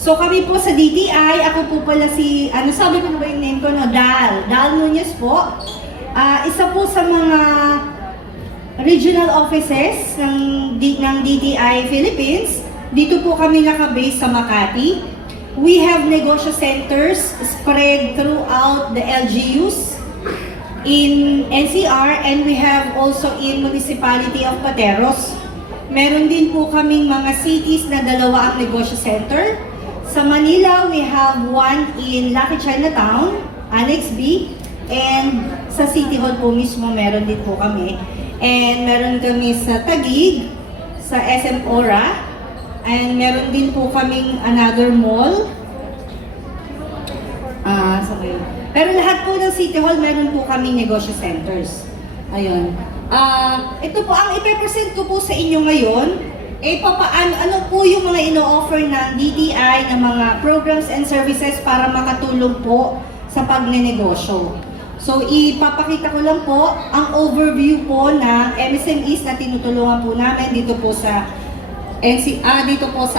So kami po sa DTI, ako po pala si, ano sabi ko na ba yung name ko, no? Dal Nunez po. Isa po sa mga regional offices ng DTI Philippines. Dito po kami nakabase sa Makati. We have negosyo centers spread throughout the LGUs in NCR, and we have also in Municipality of Pateros. Meron din po kaming mga cities na dalawa ang negosyo center. Sa Manila, we have one in Lucky Chinatown, Annex B, and sa City Hall po mismo meron din po kami. And meron kami sa Taguig, sa SM Ora, and meron din po kaming another mall. Pero lahat po ng City Hall, meron po kaming negosyo centers. Ayun. Ito po, ang ipe-present ko po sa inyo ngayon, ano po yung mga ino-offer ng DTI na mga programs and services para makatulong po sa pagnenegosyo. So, ipapakita ko lang po ang overview po ng MSMEs na tinutulungan po namin dito po sa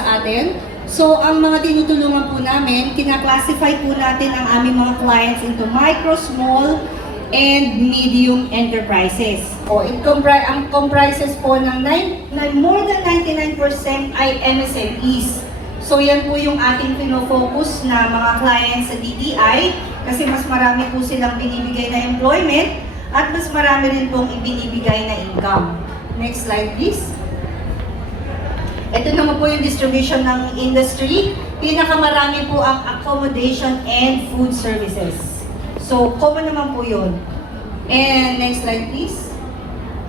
atin. So, ang mga tinutulungan po namin, kinaklasify po natin ang aming mga clients into micro, small, and medium enterprises. Ang comprises po ng more than 99% ay MSMEs. So yan po yung ating pinofocus na mga clients sa DTI kasi mas marami po silang binibigay na employment at mas marami rin pong ibinibigay na income. Next slide please. Ito naman po yung distribution ng industry. Pinakamarami po ang accommodation and food services. So, common naman po yun. And next slide please.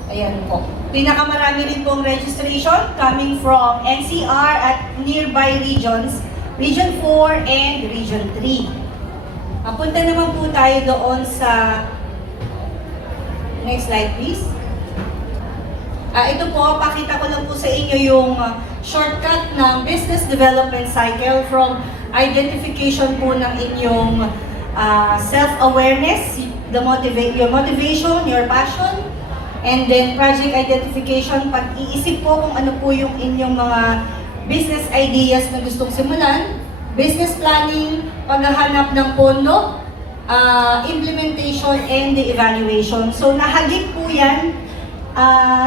Ayan po. Pinakamarami rin pong registration coming from NCR at nearby regions, Region 4 and Region 3. Punta naman po tayo doon sa next slide please. Ito po, pakita ko lang po sa inyo yung shortcut ng business development cycle from identification po ng inyong self-awareness, your motivation, your passion, and then project identification, pag-iisip po kung ano po yung inyong mga business ideas na gustong simulan, business planning, paghahanap ng pondo, implementation, and the evaluation. So nahagip po yan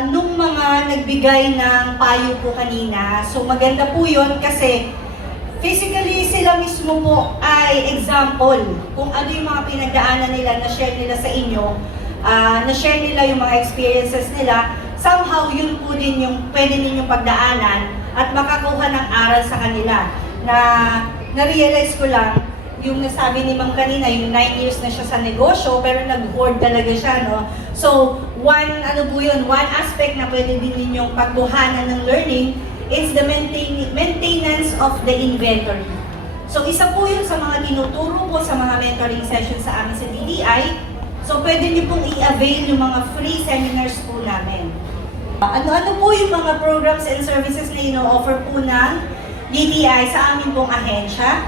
nung mga nagbigay ng payo po kanina. So maganda po yun kasi physically, sila mismo po ay example kung ano yung mga pinagdaanan nila, na-share nila sa inyo, na-share nila yung mga experiences nila. Somehow, yun po din yung pwede ninyong pagdaanan at makakuha ng aral sa kanila. Na-realize ko lang, yung nasabi ni Ma'am kanina, yung 9 years na siya sa negosyo, pero nag-hoard talaga siya, no? So, one aspect na pwede din ninyong pagkuhanan ng learning is the maintenance of the inventory. So, isa po yun sa mga tinuturo po sa mga mentoring sessions sa amin sa DTI. So, pwede nyo pong i-avail yung mga free seminars po namin. Ano-ano po yung mga programs and services na ino-offer po ng DTI sa amin pong ahensya?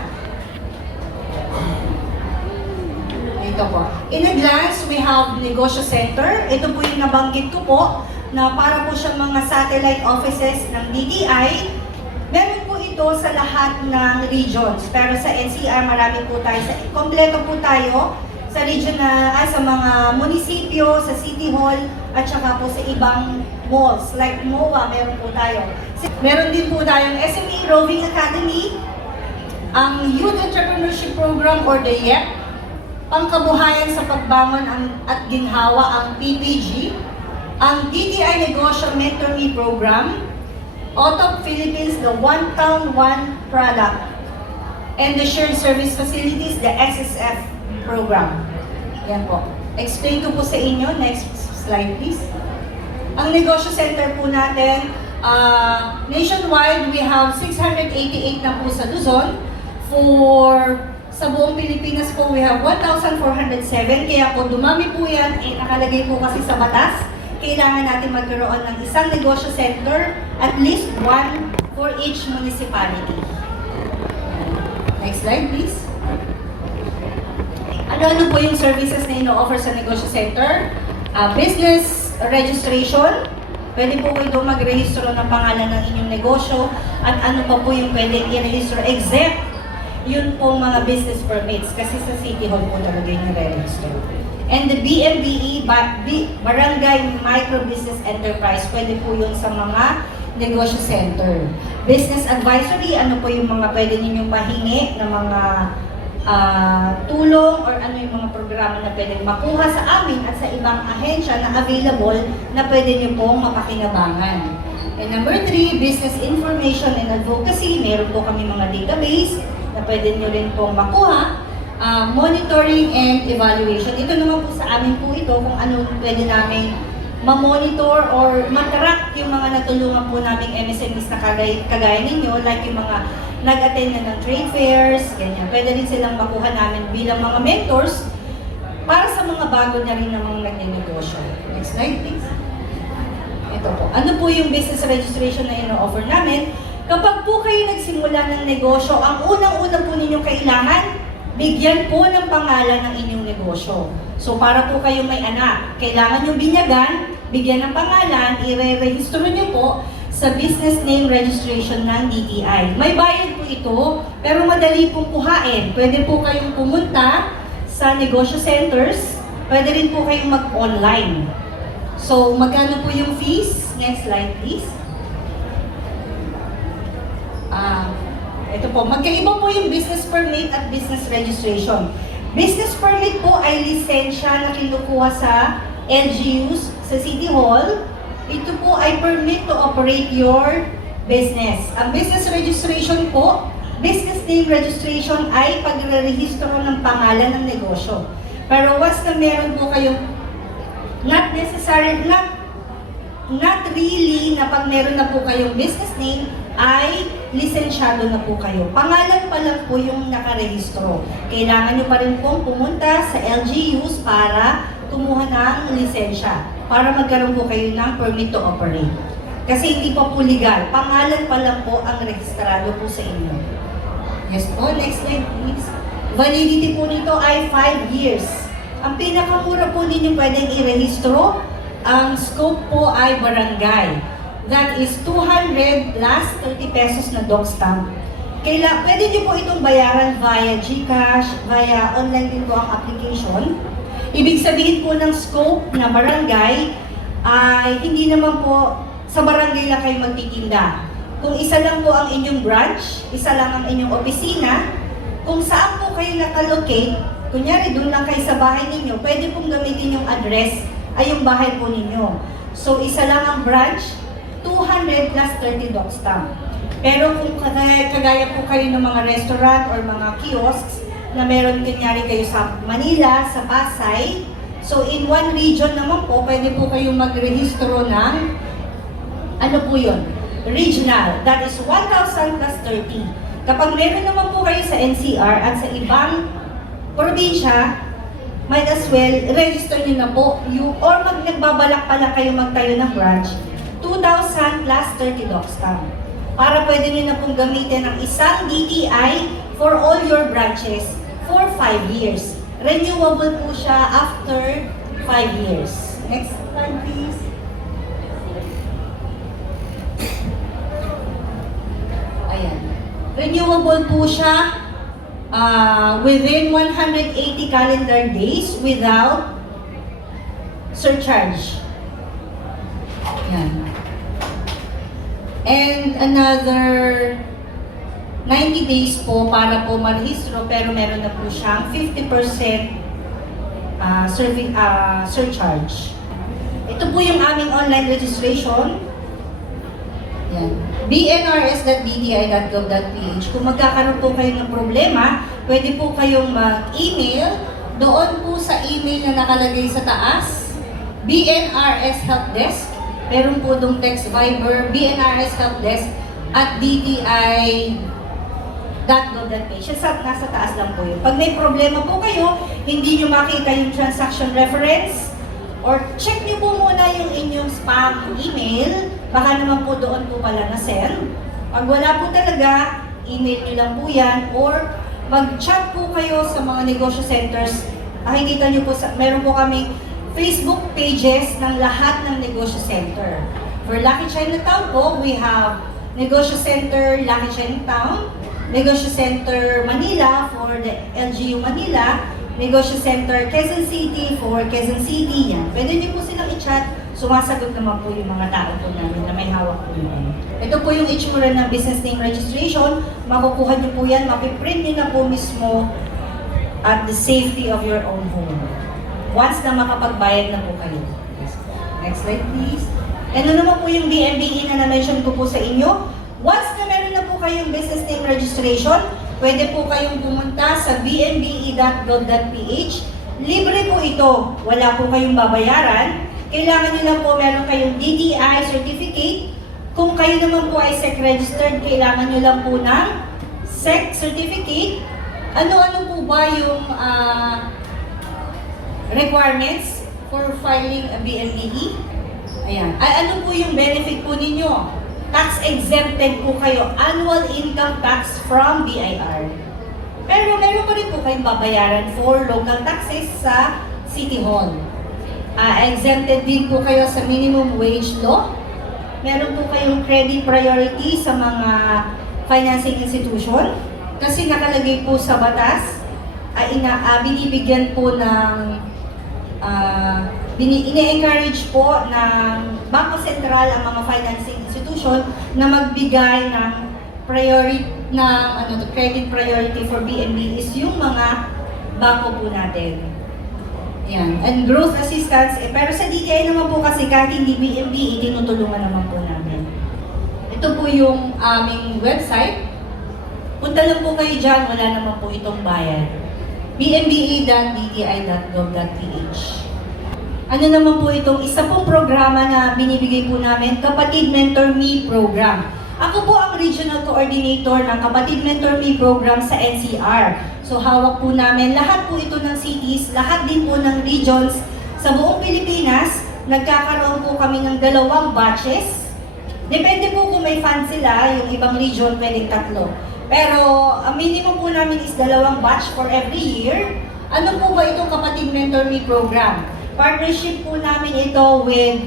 Ito po. In a glance, we have Negosyo Center. Ito po yung nabanggit ko po na para po siyang mga satellite offices ng DTI. Meron po ito sa lahat ng regions. Pero sa NCR, marami po tayo. Kompleto po tayo sa region sa mga munisipyo, sa City Hall, at saka po sa ibang malls. Like MOA, meron po tayo. Meron din po tayong SME Roving Academy, ang Youth Entrepreneurship Program or the YEP, Pangkabuhayan sa Pagbangon at Ginhawa, ang PPG, ang DTI Negosyo Mentor Me Program, OTOP Philippines, the One Town, One Product, and the Shared Service Facilities, the SSF Program. Yan po. Explain ko po sa inyo. Next slide, please. Ang negosyo center po natin, nationwide, we have 688 na po sa Luzon. Sa buong Pilipinas po, we have 1,407. Kaya po, dumami po yan. Nakalagay po kasi sa batas. Kailangan natin magkaroon ng isang negosyo center, at least one for each municipality. Next slide, please. Ano-ano po yung services na ino-offer sa negosyo center? Business registration, Pwede po kayo doon magrehistro ng pangalan ng inyong negosyo at ano pa po yung pwedeng i-rehistro except yun pong mga business permits kasi sa City Hall po talaga yung re-register. And the BMBE, Barangay Micro Business Enterprise, pwede po yun sa mga negosyo center. Business advisory, ano po yung mga pwede ninyong mahingi na mga tulong or ano yung mga programa na pwedeng makuha sa amin at sa ibang ahensya na available na pwede nyo pong mapakinabangan. And number 3, business information and advocacy. Meron po kami mga database na pwede nyo rin pong makuha. Monitoring and evaluation. Ito naman po sa amin po ito kung ano pwede namin ma-monitor or ma-track yung mga natulungan po naming MSMEs na kagaya ninyo, like yung mga nag-attend na ng trade fairs, ganyan. Pwede rin silang makuha namin bilang mga mentors para sa mga bago na rin namang nagnenegosyo. Next slide, please. Ito po. Ano po yung business registration na ino-offer namin? Kapag po kayo nagsimula ng negosyo, ang unang-una po ninyong kailangan, bigyan po ng pangalan ng inyong negosyo. So para po kayo may anak, kailangan nyo binyagan, bigyan ng pangalan, i-re-registro nyo po sa business name registration ng DTI. May bayad po ito, pero madali pong kuhain. Pwede po kayong pumunta sa negosyo centers, pwede rin po kayong mag-online. So magkano po yung fees? Next slide please. Ito po, magkaiba po yung business permit at business registration. Business permit po ay lisensya na kinukuha sa LGUs sa City Hall. Ito po ay permit to operate your business. Ang business registration po, business name registration ay pagre-rehistro ng pangalan ng negosyo. Pero once na meron po kayong not really na pag meron na po kayong business name, ay lisensyado na po kayo. Pangalan pa lang po yung nakarehistro. Kailangan nyo pa rin pong pumunta sa LGUs para kumuha ng lisensya. Para magkaroon po kayo ng permit to operate. Kasi hindi pa po legal. Pangalan pa lang po ang rehistrado po sa inyo. Yes po, next slide please. Validity po nito ay 5 years. Ang pinakamura po ninyo pwedeng i-rehistro, ang scope po ay barangay. That is 200 plus 30 pesos na doc stamp. Pwede nyo po itong bayaran via GCash, via online din po ang application. Ibig sabihin po ng scope na barangay ay hindi naman po sa barangay lang kayo magtitinda. Kung isa lang po ang inyong branch, isa lang ang inyong opisina, kung saan po kayo nakalocate, kunyari doon lang kayo sa bahay ninyo, pwede pong gamitin yung address ay yung bahay po ninyo. So isa lang ang branch, 200 plus 30 doc stamp. Pero kung kagaya po kayo ng mga restaurant or mga kiosks na meron kunyari kayo sa Manila, sa Pasay, so in one region naman po, pwede po kayong magrehistro ng ano po yun? Regional. That is 1,000 plus 30. Kapag meron naman po kayo sa NCR at sa ibang probinsya, might as well, register nyo na po or nagbabalak pala kayo magtayo ng branch, 2,000 plus 30 doc stamp. Para pwede nyo na pong gamitin ang isang DTI for all your branches for 5 years. Renewable po siya after 5 years. Next slide please. Ayan. Renewable po siya within 180 calendar days without surcharge. Ayan. And another 90 days po para po marehistro, pero meron na po siyang 50% surcharge. Ito po yung aming online registration. Yan. bnrs.dti.gov.ph. Kung magkakaroon po kayo ng problema, pwede po kayong mag-email doon po sa email na nakalagay sa taas, BNRS Help Desk. Meron po dong text Viber, BNRS Help Desk at dti.gov.ph. Nasa taas lang po yun. Pag may problema po kayo, hindi nyo makita yung transaction reference, or check nyo po muna yung inyong spam email, baka naman po doon po pala na-send. Pag wala po talaga, email nyo lang po yan, or mag-chat po kayo sa mga negosyo centers. Nakikita nyo po, meron po kami Facebook pages ng lahat ng negosyo center. For Lucky Chinatown po, we have Negosyo Center Lucky Chinatown, Negosyo Center Manila for the LGU Manila, Negosyo Center Quezon City for Quezon City. Yan. Pwede niyo po silang i-chat. Sumasagot naman po yung mga tao po namin na may hawak po yun. Ito po yung itsura ng business name registration. Makukuha niyo po yan, mapiprint niyo na po mismo at the safety of your own home. Once na makapagbayad na po kayo. Next slide please. Ano naman po yung BMBE na na-mention ko po sa inyo? Once na meron na po kayong business name registration, pwede po kayong pumunta sa bmbe.gov.ph. Libre po ito. Wala po kayong babayaran. Kailangan nyo lang po meron kayong DTI certificate. Kung kayo naman po ay SEC registered, kailangan nyo lang po ng SEC certificate. Ano-ano po ba yung requirements for filing a BMBE? Ayan. Ano po yung benefit po ninyo? Tax exempted po kayo. Annual income tax from BIR. Pero meron pa rin po kayong babayaran for local taxes sa City Hall. Exempted din po kayo sa minimum wage law. Meron po kayong credit priority sa mga financing institution. Kasi nakalagay po sa batas, binibigyan po ng, ine-encourage po ng Bangko Sentral ang mga financing institution na magbigay ng credit priority for BMB is yung mga bangko po natin. Yan. And growth assistance, pero sa DTI naman po kasi kahit hindi BMB, tinutulungan naman po namin. Ito po yung aming website. Punta lang po kayo dyan, wala naman po itong bayad. bmbe.dti.gov.ph. Ano naman po itong isa pong programa na binibigay po namin, Kapatid Mentor Me Program. Ako po ang Regional Coordinator ng Kapatid Mentor Me Program sa NCR. So hawak po namin lahat po ito ng cities, lahat din po ng regions sa buong Pilipinas. Nagkakaroon po kami ng 2 batches. Depende po kung may fund sila, yung ibang region pwedeng 3. Pero ang minimum po namin is 2 batch for every year. Ano po ba itong Kapatid Mentor Me Program? Partnership po namin ito with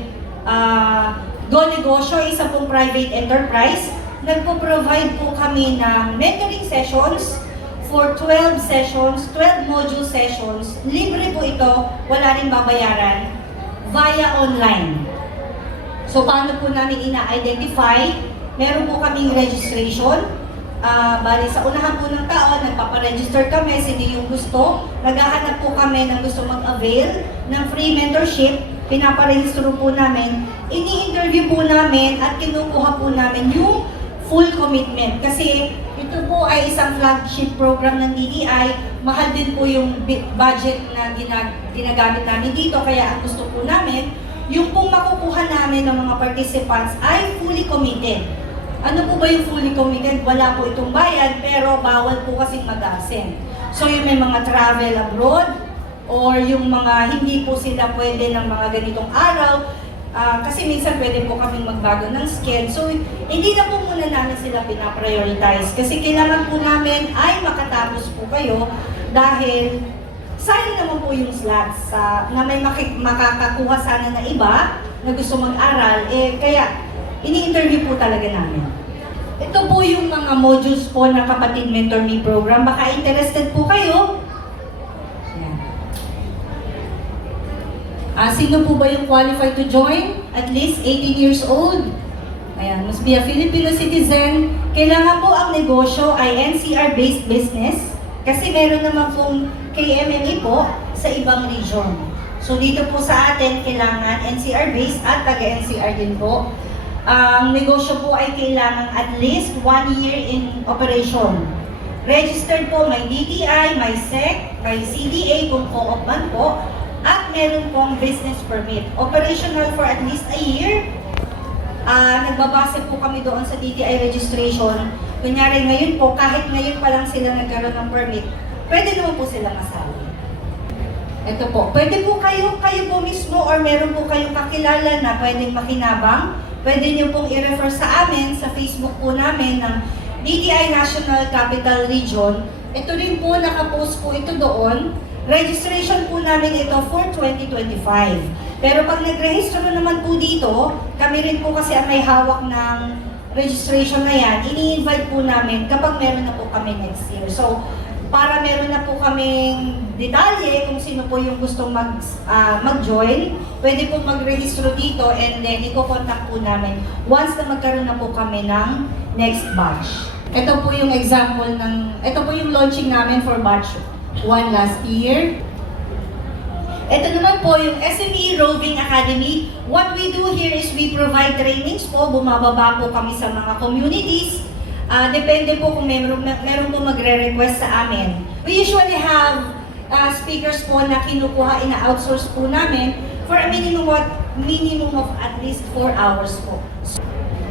Go Negosyo, isa pong private enterprise. Nagpo-provide po kami ng mentoring sessions for 12 sessions, 12 module sessions. Libre po ito, wala rin babayaran, via online. So paano po namin ina-identify? Meron po kaming registration. Bali sa unahan po ng taon, nagpaparegister kami, sino yung gusto. Naghahanap po kami ng gusto mag-avail ng free mentorship. Pinaparehistro po namin. Ini-interview po namin at kinukuha po namin yung full commitment. Kasi ito po ay isang flagship program ng DTI. Mahal din po yung budget na ginagamit namin dito. Kaya ang gusto po namin, yung pong makukuha namin ng mga participants ay fully committed. Ano po ba yung fully committed? Wala po itong bayad, pero bawal po kasing mag-absent. So yung may mga travel abroad, or yung mga hindi po sila pwede ng mga ganitong araw, kasi minsan pwede po kaming magbago ng schedule. So hindi na po muna namin sila pinaprioritize. Kasi kailangan po namin ay makatapos po kayo dahil sayang naman po yung slots na may makakakuha sana na iba na gusto mag-aral. Kaya ini-interview po talaga namin. Ito po yung mga modules po ng Kapatid Mentor Me Program. Baka interested po kayo. Sino po ba yung qualified to join? At least 18 years old. Ayan, must be a Filipino citizen. Kailangan po ang negosyo ay NCR-based business. Kasi meron naman pong KMME po sa ibang region. So dito po sa atin, kailangan NCR-based at taga-NCR din po. Ang negosyo po ay kailangan at least 1 year in operation. Registered po, may DTI, may SEC, may CDA kung co-op man po, at meron pong business permit. Operational for at least a year. Nagbabase po kami doon sa DTI registration. Kunyari ngayon po, kahit ngayon pa lang sila nagkaroon ng permit, pwede naman po sila masali. Ito po, pwede po kayo po mismo or meron po kayong kakilala na pwedeng makinabang. Pwede nyo pong i-refer sa amin, sa Facebook po namin ng DTI National Capital Region. Ito rin po, nakapost po ito doon. Registration po namin ito for 2025. Pero pag nagrehistro naman po dito, kami rin po kasi ang may hawak ng registration na yan, ini-invite po namin kapag meron na po kami next year. So, para meron na po kaming detalye kung sino po yung gustong mag-join, pwede po mag-rehistro dito and then i-contact po namin once na magkaroon na po kami ng next batch. Ito po yung example ito po yung launching namin for batch 1 last year. Ito naman po yung SME Roving Academy. What we do here is we provide trainings po. Bumababa po kami sa mga communities. Depende po kung meron po magre-request sa amin. We usually have speakers po na kinukuha, ina-outsource po namin for a minimum of at least 4 hours po.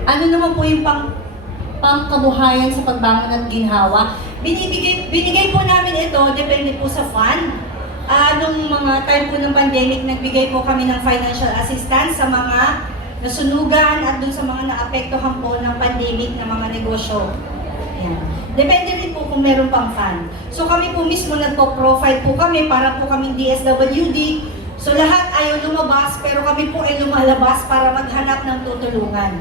Ano naman po yung pangkabuhayan sa pagbangon at ginhawa? Binigay po namin ito, depende po sa fund. Nung mga time po ng pandemic, nagbigay po kami ng financial assistance sa mga nasunugan at dun sa mga naapektuhan po ng pandemic na mga negosyo. Ayan. Depende rin po kung meron pang fund. So kami po mismo nagpo-profile po kami para po kaming DSWD. So lahat ayaw lumabas pero kami po ay lumalabas para maghanap ng tutulungan.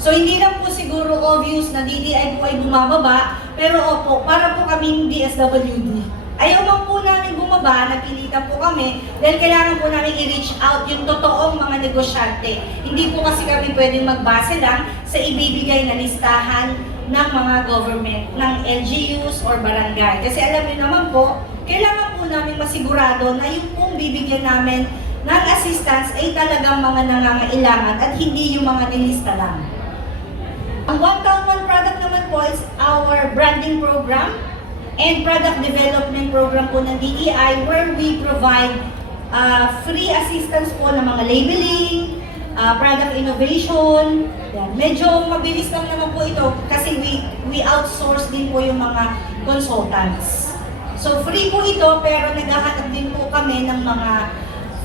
So hindi lang po siguro obvious na DTI po ay bumababa, pero opo, para po kaming DSWD. Ayaw man po namin bumaba, napilitan po kami dahil kailangan po namin i-reach out yung totoong mga negosyante. Hindi po kasi kami pwedeng magbase lang sa ibibigay na listahan ng mga government, ng LGUs or barangay. Kasi alam niyo naman po, kailangan po namin masigurado na yung pong bibigyan namin ng assistance ay talagang mga nangangailangan at hindi yung mga nilista lang. Ang One Town One Product naman po is our branding program and product development program po ng DTI where we provide free assistance po ng mga labeling, product innovation. Yan. Medyo mabilis lang naman po ito kasi we outsource din po yung mga consultants. So free po ito pero naghahanap din po kami ng mga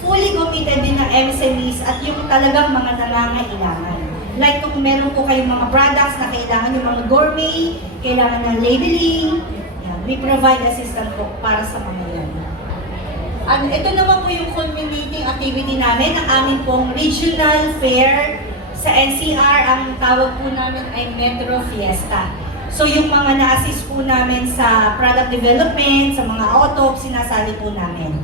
fully committed din na MSMEs at yung talagang mga nangangailangan. Like kung meron po kayong mga products na kailangan yung mga gourmet, kailangan ng labeling, we provide assistance po para sa mga yan. At ito naman po yung culminating activity namin, ang aming pong regional fair sa NCR. Ang tawag po namin ay Metro Fiesta. So yung mga na-assist po namin sa product development, sa mga auto, sinasali po namin.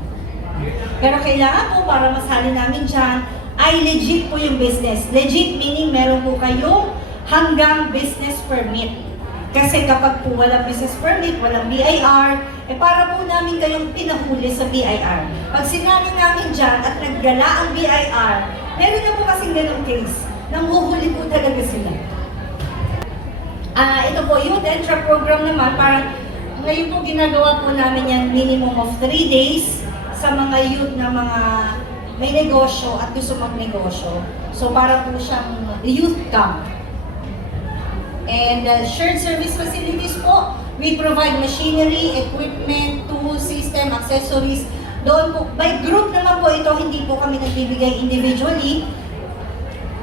Pero kailangan po para masali namin dyan, ay legit po yung business. Legit meaning meron po kayong hanggang business permit. Kasi kapag po walang business permit, walang BIR, para po namin kayong pinahuli sa BIR. Pag sinali namin dyan at naggala ang BIR, meron na po kasing ganong case. Nanghuhuli po talaga sila. Ito po, Youth Entra Program naman, parang ngayon po ginagawa po namin yan minimum of 3 days sa mga youth na mga may negosyo at gusto magnegosyo. So para po siyang youth camp. And shared service facilities po, we provide machinery, equipment, tools, system, accessories. Doon po, by group naman po ito, hindi po kami nagbibigay individually.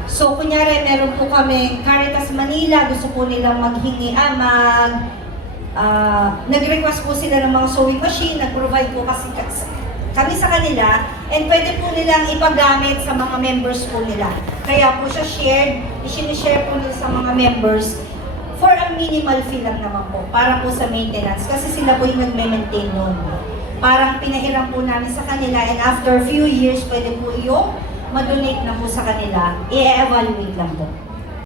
So kunyari, meron po kami Caritas Manila, gusto po nilang maghingi, nag-request po sila ng mga sewing machine, nag-provide po kasi kami sa kanila, and pwede po nilang ipagamit sa mga members po nila. Kaya po siya shared, i-share po nila sa mga members for a minimal fee lang naman po, para po sa maintenance, kasi sila po yung nagme-maintain nun. Parang pinahiram po namin sa kanila, and after few years, pwede po yung ma-donate na po sa kanila, i-evaluate lang po.